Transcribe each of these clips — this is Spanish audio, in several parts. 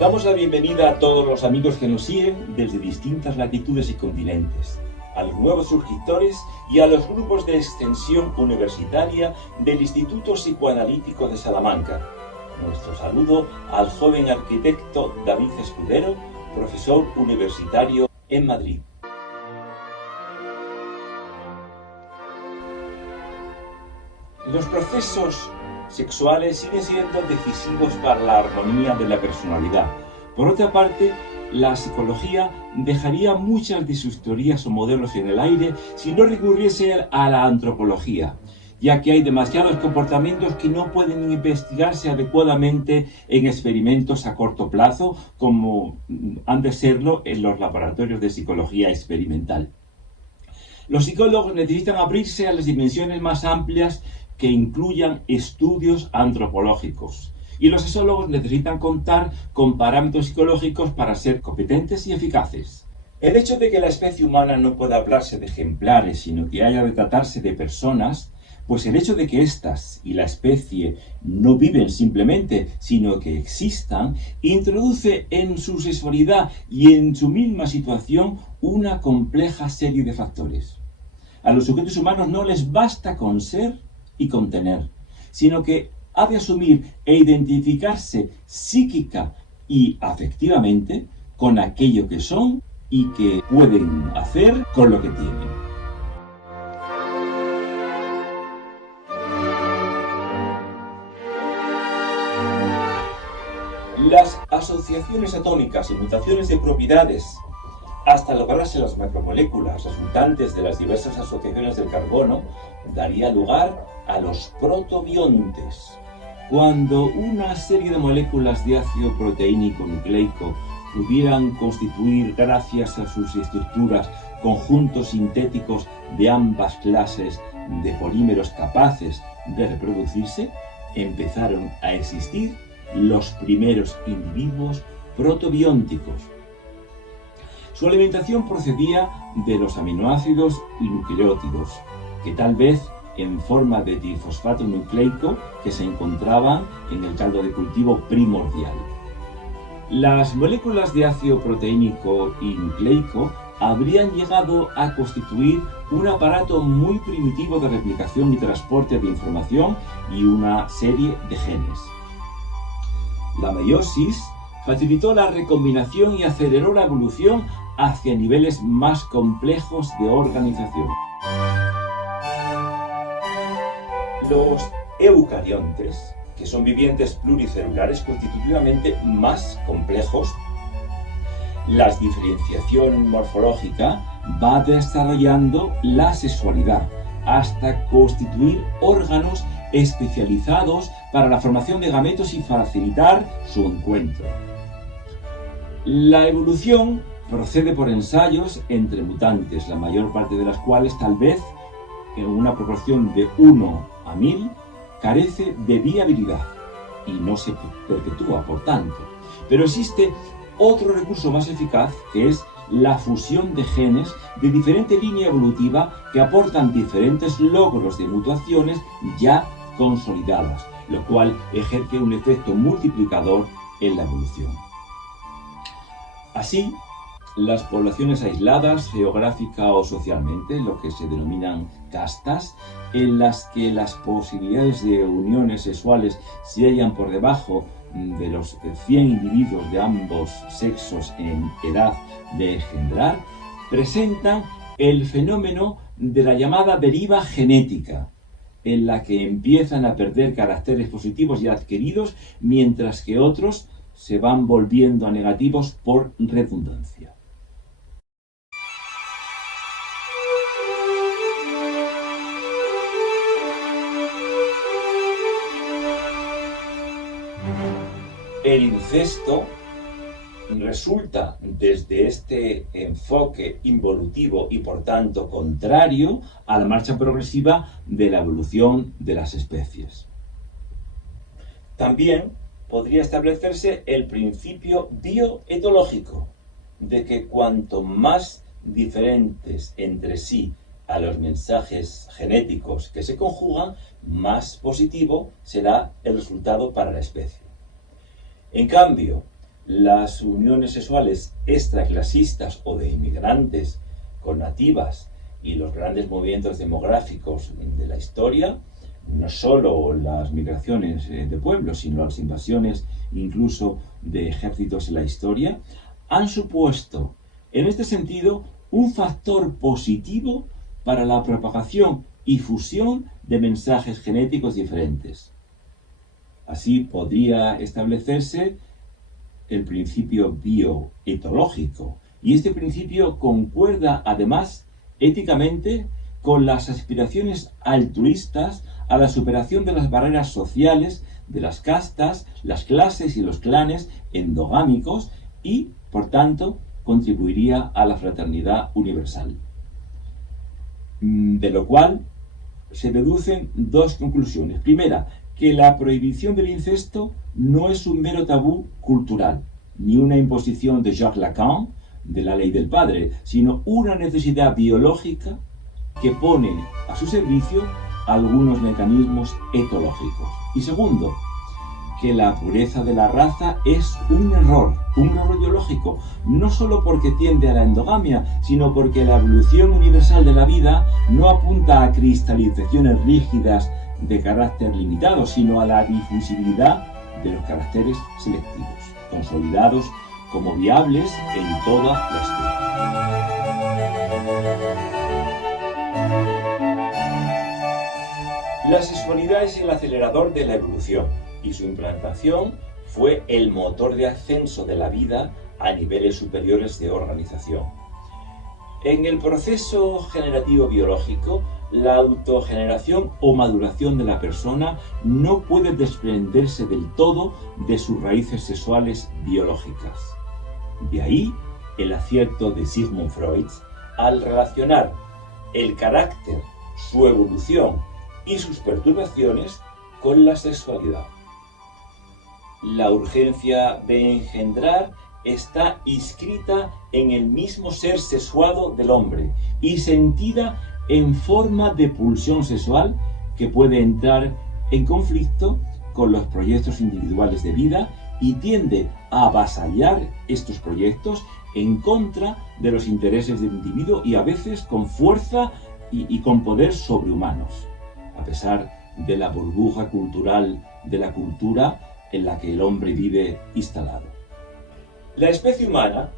Damos la bienvenida a todos los amigos que nos siguen desde distintas latitudes y continentes, a los nuevos suscriptores y a los grupos de extensión universitaria del Instituto Psicoanalítico de Salamanca. Nuestro saludo al joven arquitecto David Escudero, profesor universitario en Madrid. Los procesos sexuales siguen siendo decisivos para la armonía de la personalidad. Por otra parte, la psicología dejaría muchas de sus teorías o modelos en el aire si no recurriese a la antropología, ya que hay demasiados comportamientos que no pueden investigarse adecuadamente en experimentos a corto plazo, como han de serlo en los laboratorios de psicología experimental. Los psicólogos necesitan abrirse a las dimensiones más amplias que incluyan estudios antropológicos. Y los sexólogos necesitan contar con parámetros psicológicos para ser competentes y eficaces. El hecho de que la especie humana no pueda hablarse de ejemplares, sino que haya de tratarse de personas, pues el hecho de que éstas y la especie no viven simplemente, sino que existan, introduce en su sexualidad y en su misma situación una compleja serie de factores. A los sujetos humanos no les basta con ser y contener, sino que ha de asumir e identificarse psíquica y afectivamente con aquello que son y que pueden hacer con lo que tienen. Las asociaciones atómicas y mutaciones de propiedades hasta lograrse las macromoléculas resultantes de las diversas asociaciones del carbono daría lugar a los protobiontes. Cuando una serie de moléculas de ácido proteínico nucleico pudieran constituir, gracias a sus estructuras, conjuntos sintéticos de ambas clases de polímeros capaces de reproducirse, empezaron a existir los primeros individuos protobiónticos. Su alimentación procedía de los aminoácidos y nucleótidos, que tal vez en forma de trifosfato nucleico que se encontraban en el caldo de cultivo primordial. Las moléculas de ácido proteínico y nucleico habrían llegado a constituir un aparato muy primitivo de replicación y transporte de información y una serie de genes. La meiosis facilitó la recombinación y aceleró la evolución hacia niveles más complejos de organización. Los eucariontes, que son vivientes pluricelulares constitutivamente más complejos, la diferenciación morfológica va desarrollando la sexualidad hasta constituir órganos especializados para la formación de gametos y facilitar su encuentro. La evolución procede por ensayos entre mutantes, la mayor parte de las cuales, tal vez en una proporción de 1 a 1000, carece de viabilidad y no se perpetúa, por tanto. Pero existe otro recurso más eficaz, que es la fusión de genes de diferente línea evolutiva que aportan diferentes logros de mutaciones ya consolidadas, lo cual ejerce un efecto multiplicador en la evolución. Así, las poblaciones aisladas geográfica o socialmente, lo que se denominan castas, en las que las posibilidades de uniones sexuales se hallan por debajo de los 100 individuos de ambos sexos en edad de engendrar, presentan el fenómeno de la llamada deriva genética, en la que empiezan a perder caracteres positivos ya adquiridos, mientras que otros se van volviendo a negativos por redundancia. El incesto resulta desde este enfoque involutivo y por tanto contrario a la marcha progresiva de la evolución de las especies. También podría establecerse el principio bioetológico de que cuanto más diferentes entre sí a los mensajes genéticos que se conjugan, más positivo será el resultado para la especie. En cambio, Las uniones sexuales extraclasistas o de inmigrantes con nativas y los grandes movimientos demográficos de la historia, no solo las migraciones de pueblos, sino las invasiones incluso de ejércitos en la historia, han supuesto, en este sentido, un factor positivo para la propagación y fusión de mensajes genéticos diferentes. Así podría establecerse el principio bioetológico, y este principio concuerda además éticamente con las aspiraciones altruistas a la superación de las barreras sociales, de las castas, las clases y los clanes endogámicos y, por tanto, contribuiría a la fraternidad universal. De lo cual se deducen dos conclusiones. Primera, que la prohibición del incesto no es un mero tabú cultural, ni una imposición de Jacques Lacan, de la ley del padre, sino una necesidad biológica que pone a su servicio algunos mecanismos etológicos. Y segundo, que la pureza de la raza es un error biológico, no solo porque tiende a la endogamia, sino porque la evolución universal de la vida no apunta a cristalizaciones rígidas de carácter limitado, sino a la difusibilidad de los caracteres selectivos, consolidados como viables en toda la especie. La sexualidad es el acelerador de la evolución y su implantación fue el motor de ascenso de la vida a niveles superiores de organización. En el proceso generativo biológico, la autogeneración o maduración de la persona no puede desprenderse del todo de sus raíces sexuales biológicas. De ahí el acierto de Sigmund Freud al relacionar el carácter, su evolución y sus perturbaciones con la sexualidad. La urgencia de engendrar está inscrita en el mismo ser sexuado del hombre y sentida en forma de pulsión sexual que puede entrar en conflicto con los proyectos individuales de vida y tiende a avasallar estos proyectos en contra de los intereses del individuo y a veces con fuerza y con poder sobrehumanos, a pesar de la burbuja cultural de la cultura en la que el hombre vive instalado. La especie humana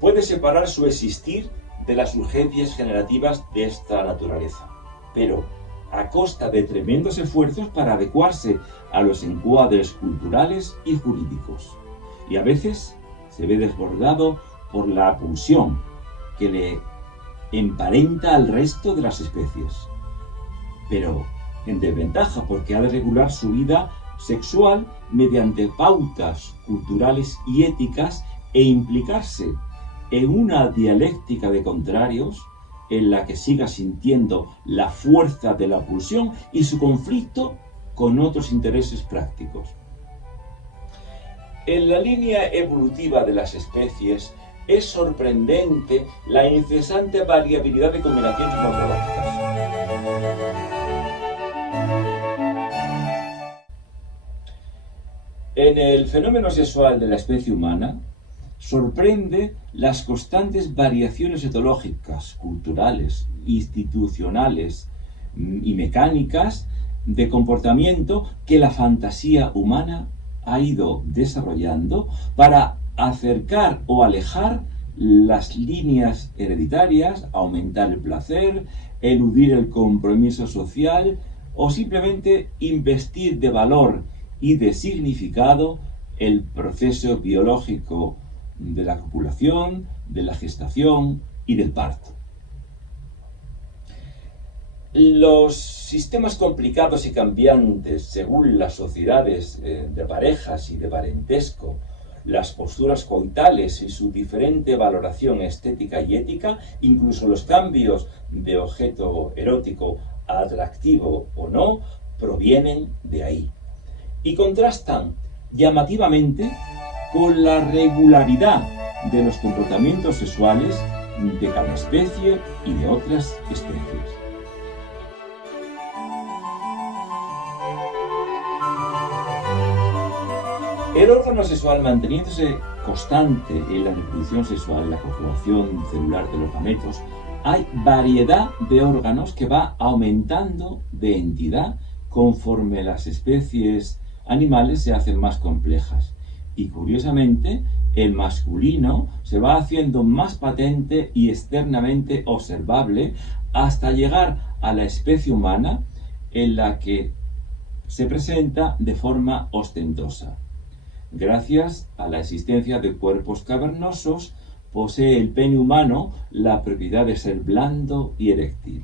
puede separar su existir de las urgencias generativas de esta naturaleza, pero a costa de tremendos esfuerzos para adecuarse a los encuadres culturales y jurídicos, y a veces se ve desbordado por la pulsión que le emparenta al resto de las especies, pero en desventaja porque ha de regular su vida sexual mediante pautas culturales y éticas e implicarse en una dialéctica de contrarios en la que siga sintiendo la fuerza de la pulsión y su conflicto con otros intereses prácticos. En la línea evolutiva de las especies es sorprendente la incesante variabilidad de combinaciones morfológicas. En el fenómeno sexual de la especie humana, sorprende las constantes variaciones etológicas, culturales, institucionales y mecánicas de comportamiento que la fantasía humana ha ido desarrollando para acercar o alejar las líneas hereditarias, aumentar el placer, eludir el compromiso social o simplemente investir de valor y de significado el proceso biológico de la copulación, de la gestación y del parto. Los sistemas complicados y cambiantes según las sociedades de parejas y de parentesco, las posturas coitales y su diferente valoración estética y ética, incluso los cambios de objeto erótico a atractivo o no, provienen de ahí y contrastan llamativamente con la regularidad de los comportamientos sexuales de cada especie y de otras especies. El órgano sexual, manteniéndose constante en la reproducción sexual, la copulación celular de los gametos, hay variedad de órganos que va aumentando de entidad conforme las especies animales se hacen más complejas. Y curiosamente, el masculino se va haciendo más patente y externamente observable hasta llegar a la especie humana, en la que se presenta de forma ostentosa. Gracias a la existencia de cuerpos cavernosos, posee el pene humano la propiedad de ser blando y eréctil,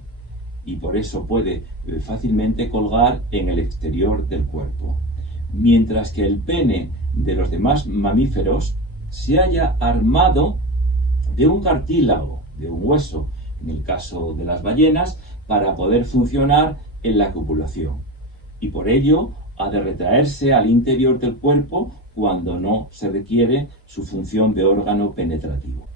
y por eso puede fácilmente colgar en el exterior del cuerpo, mientras que el pene de los demás mamíferos se halla armado de un cartílago, de un hueso, en el caso de las ballenas, para poder funcionar en la copulación, y por ello ha de retraerse al interior del cuerpo cuando no se requiere su función de órgano penetrativo.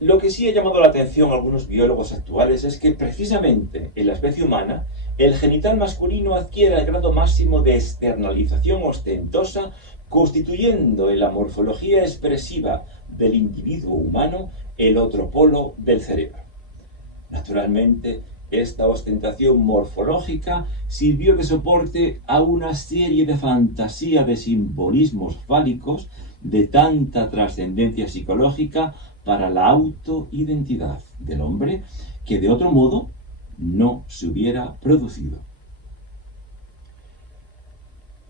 Lo que sí ha llamado la atención a algunos biólogos actuales es que precisamente en la especie humana el genital masculino adquiere el grado máximo de externalización ostentosa, constituyendo en la morfología expresiva del individuo humano el otro polo del cerebro. Naturalmente, esta ostentación morfológica sirvió de soporte a una serie de fantasía de simbolismos fálicos de tanta trascendencia psicológica para la autoidentidad del hombre que de otro modo no se hubiera producido.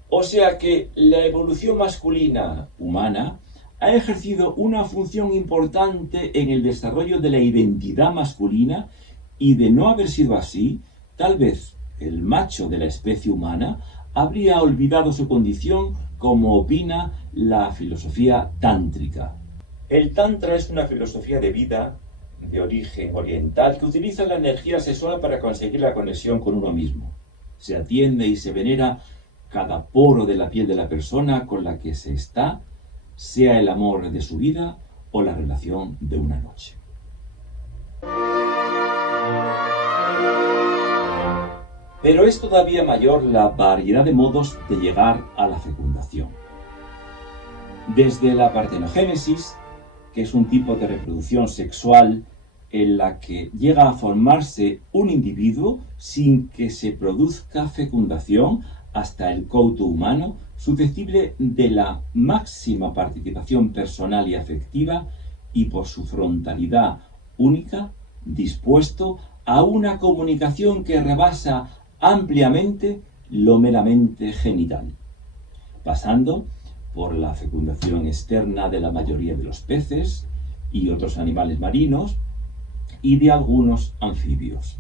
O sea que la evolución masculina humana ha ejercido una función importante en el desarrollo de la identidad masculina, y de no haber sido así, tal vez el macho de la especie humana habría olvidado su condición, como opina la filosofía tántrica. El tantra es una filosofía de vida de origen oriental que utiliza la energía sexual para conseguir la conexión con uno mismo. Se atiende y se venera cada poro de la piel de la persona con la que se está, sea el amor de su vida o la relación de una noche. Pero es todavía mayor la variedad de modos de llegar a la fecundación. Desde la partenogénesis, que es un tipo de reproducción sexual en la que llega a formarse un individuo sin que se produzca fecundación, hasta el couto humano, susceptible de la máxima participación personal y afectiva, y por su frontalidad única, dispuesto a una comunicación que rebasa ampliamente lo meramente genital, pasando por la fecundación externa de la mayoría de los peces y otros animales marinos y de algunos anfibios.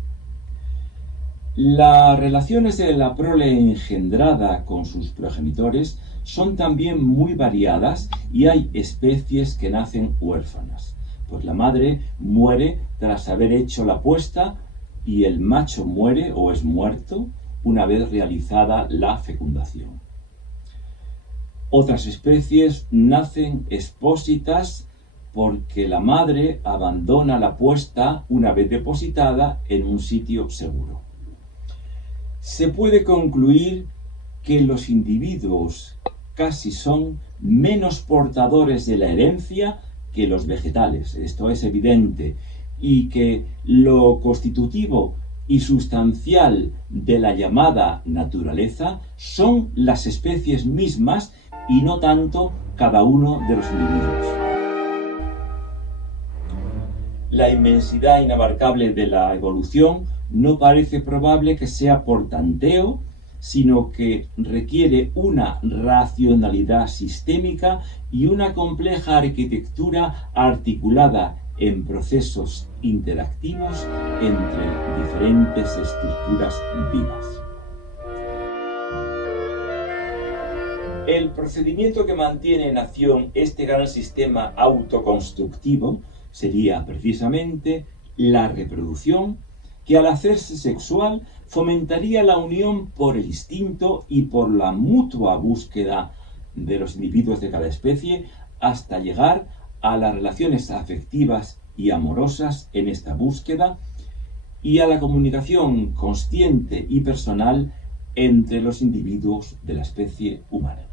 Las relaciones de la prole engendrada con sus progenitores son también muy variadas y hay especies que nacen huérfanas, pues la madre muere tras haber hecho la puesta y el macho muere o es muerto una vez realizada la fecundación. Otras especies nacen expósitas porque la madre abandona la puesta una vez depositada en un sitio seguro. Se puede concluir que los individuos casi son menos portadores de la herencia que los vegetales, esto es evidente, y que lo constitutivo y sustancial de la llamada naturaleza son las especies mismas y no tanto cada uno de los individuos. La inmensidad inabarcable de la evolución no parece probable que sea por tanteo, sino que requiere una racionalidad sistémica y una compleja arquitectura articulada en procesos interactivos entre diferentes estructuras vivas. El procedimiento que mantiene en acción este gran sistema autoconstructivo sería precisamente la reproducción, que al hacerse sexual fomentaría la unión por el instinto y por la mutua búsqueda de los individuos de cada especie hasta llegar a las relaciones afectivas y amorosas en esta búsqueda y a la comunicación consciente y personal entre los individuos de la especie humana.